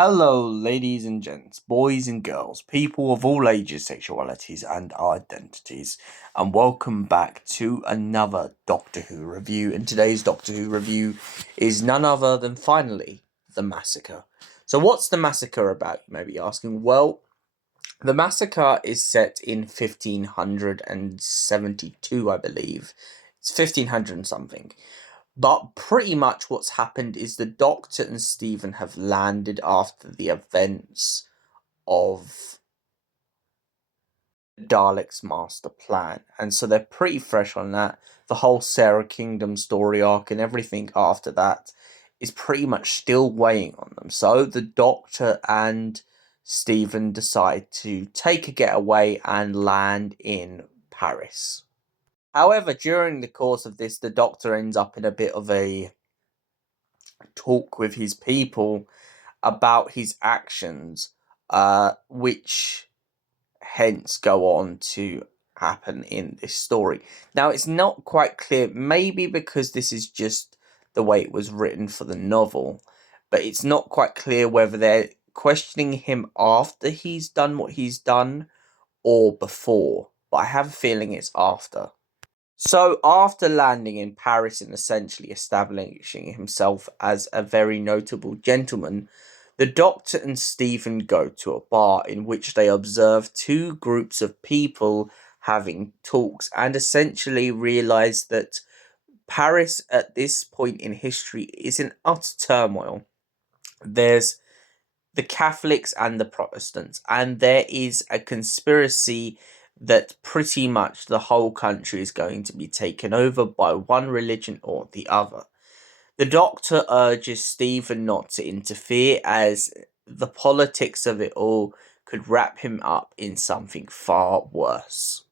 Hello, ladies and gents, boys and girls, people of all ages, sexualities, and identities, and welcome back to another Doctor Who review. And today's Doctor Who review is none other than finally the Massacre. So, what's the Massacre about? You may be asking. Well, the Massacre is set in 1572, I believe. It's 1500 and something. But pretty much what's happened is the Doctor and Stephen have landed after the events of Dalek's master plan. And so they're pretty fresh on that. The whole Sarah Kingdom story arc and everything after that is pretty much still weighing on them. So the Doctor and Stephen decide to take a getaway and land in Paris. However, during the course of this, the Doctor ends up in a bit of a talk with his people about his actions, which hence go on to happen in this story. Now, it's not quite clear, maybe because this is just the way it was written for the novel, but it's not quite clear whether they're questioning him after he's done what he's done or before, but I have a feeling it's after. So, after landing in Paris and essentially establishing himself as a very notable gentleman, the Doctor and Stephen go to a bar in which they observe two groups of people having talks and essentially realize that Paris at this point in history is in utter turmoil. There's the Catholics and the Protestants, and there is a conspiracy that pretty much the whole country is going to be taken over by one religion or the other. The Doctor urges Stephen not to interfere, as the politics of it all could wrap him up in something far worse.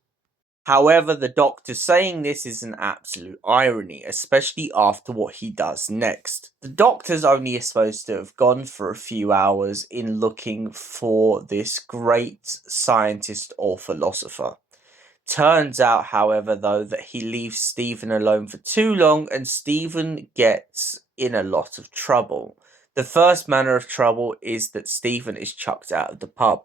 However, the Doctor saying this is an absolute irony, especially after what he does next. The Doctor's only supposed to have gone for a few hours in looking for this great scientist or philosopher. Turns out, however, though, that he leaves Stephen alone for too long and Stephen gets in a lot of trouble. The first manner of trouble is that Stephen is chucked out of the pub.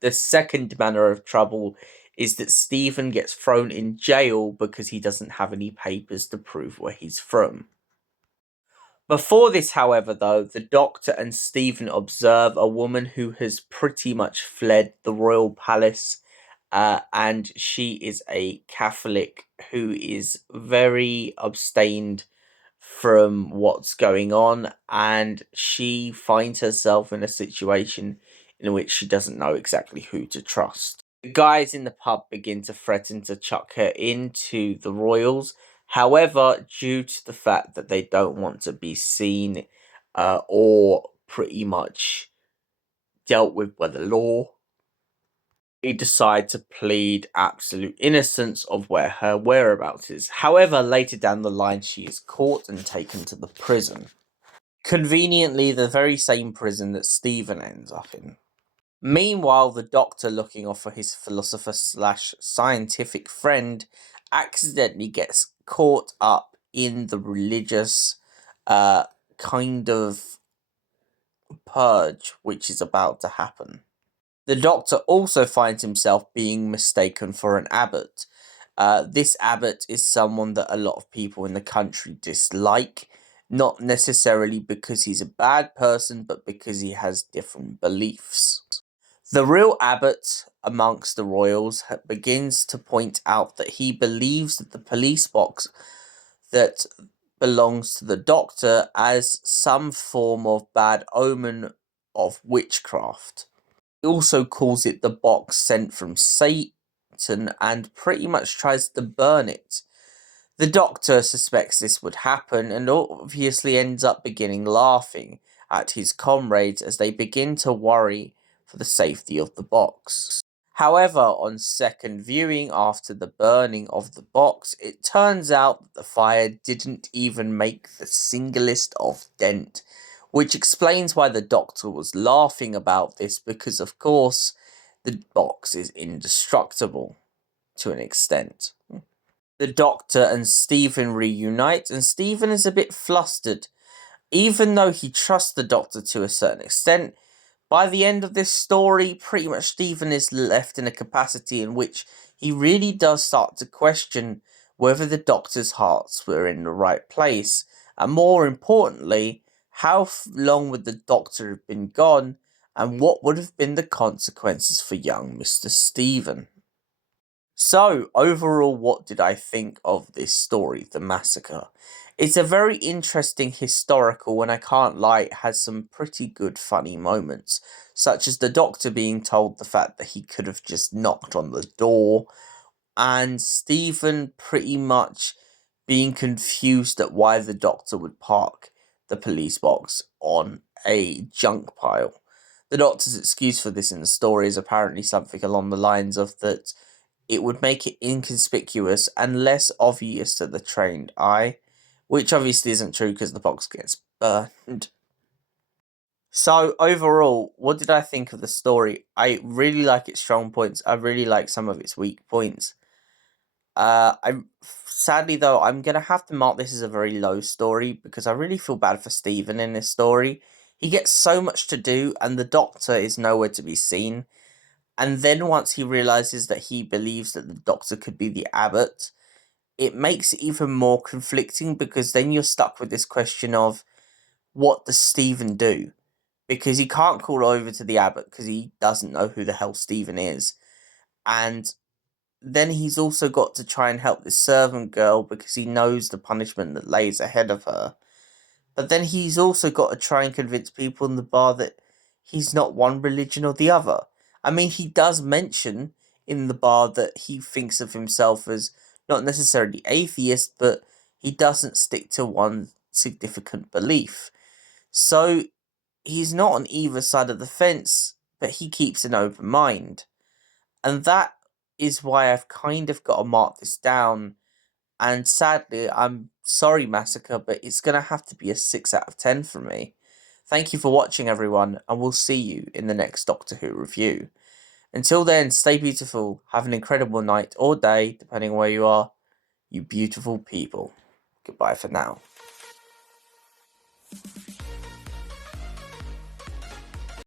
The second manner of trouble is that Stephen gets thrown in jail because he doesn't have any papers to prove where he's from. Before this, however, though, the Doctor and Stephen observe a woman who has pretty much fled the royal palace, and she is a Catholic who is very abstained from what's going on, and she finds herself in a situation in which she doesn't know exactly who to trust. The guys in the pub begin to threaten to chuck her into the royals. However, due to the fact that they don't want to be seen or pretty much dealt with by the law, they decide to plead absolute innocence of where her whereabouts is. However, later down the line, she is caught and taken to the prison. Conveniently, the very same prison that Stephen ends up in. Meanwhile, the Doctor, looking off for his philosopher/scientific friend, accidentally gets caught up in the religious kind of purge which is about to happen. The Doctor also finds himself being mistaken for an abbot. This abbot is someone that a lot of people in the country dislike, not necessarily because he's a bad person, but because he has different beliefs. The real abbot amongst the royals begins to point out that he believes that the police box that belongs to the Doctor as some form of bad omen of witchcraft. He also calls it the box sent from Satan and pretty much tries to burn it. The Doctor suspects this would happen and obviously ends up beginning laughing at his comrades as they begin to worry for the safety of the box. However, on second viewing after the burning of the box, it turns out that the fire didn't even make the singlest of dent, which explains why the Doctor was laughing about this, because of course the box is indestructible to an extent. The Doctor and Stephen reunite, and Stephen is a bit flustered. even though he trusts the Doctor to a certain extent, by the end of this story, pretty much Stephen is left in a capacity in which he really does start to question whether the Doctor's hearts were in the right place, and more importantly, how long would the Doctor have been gone, and what would have been the consequences for young Mr. Stephen. So, overall, what did I think of this story, The Massacre? It's a very interesting historical, and I can't lie, it has some pretty good funny moments, such as the Doctor being told the fact that he could have just knocked on the door, and Stephen pretty much being confused at why the Doctor would park the police box on a junk pile. The Doctor's excuse for this in the story is apparently something along the lines of that it would make it inconspicuous and less obvious to the trained eye, which obviously isn't true because the box gets burned. So, overall, what did I think of the story? I really like its strong points. I really like some of its weak points. I sadly though, I'm gonna have to mark this as a very low story because I really feel bad for Stephen in this story. He gets so much to do, and the Doctor is nowhere to be seen. And then once he realizes that he believes that the Doctor could be the abbot, it makes it even more conflicting because then you're stuck with this question of what does Stephen do? Because he can't call over to the abbot because he doesn't know who the hell Stephen is. And then he's also got to try and help this servant girl because he knows the punishment that lays ahead of her. But then he's also got to try and convince people in the bar that he's not one religion or the other. I mean, he does mention in the bar that he thinks of himself as not necessarily atheist, but he doesn't stick to one significant belief. So he's not on either side of the fence, but he keeps an open mind. And that is why I've kind of got to mark this down. And sadly, I'm sorry, Massacre, but it's going to have to be a 6 out of 10 for me. Thank you for watching, everyone, and we'll see you in the next Doctor Who review. Until then, stay beautiful, have an incredible night or day, depending on where you are, you beautiful people. Goodbye for now.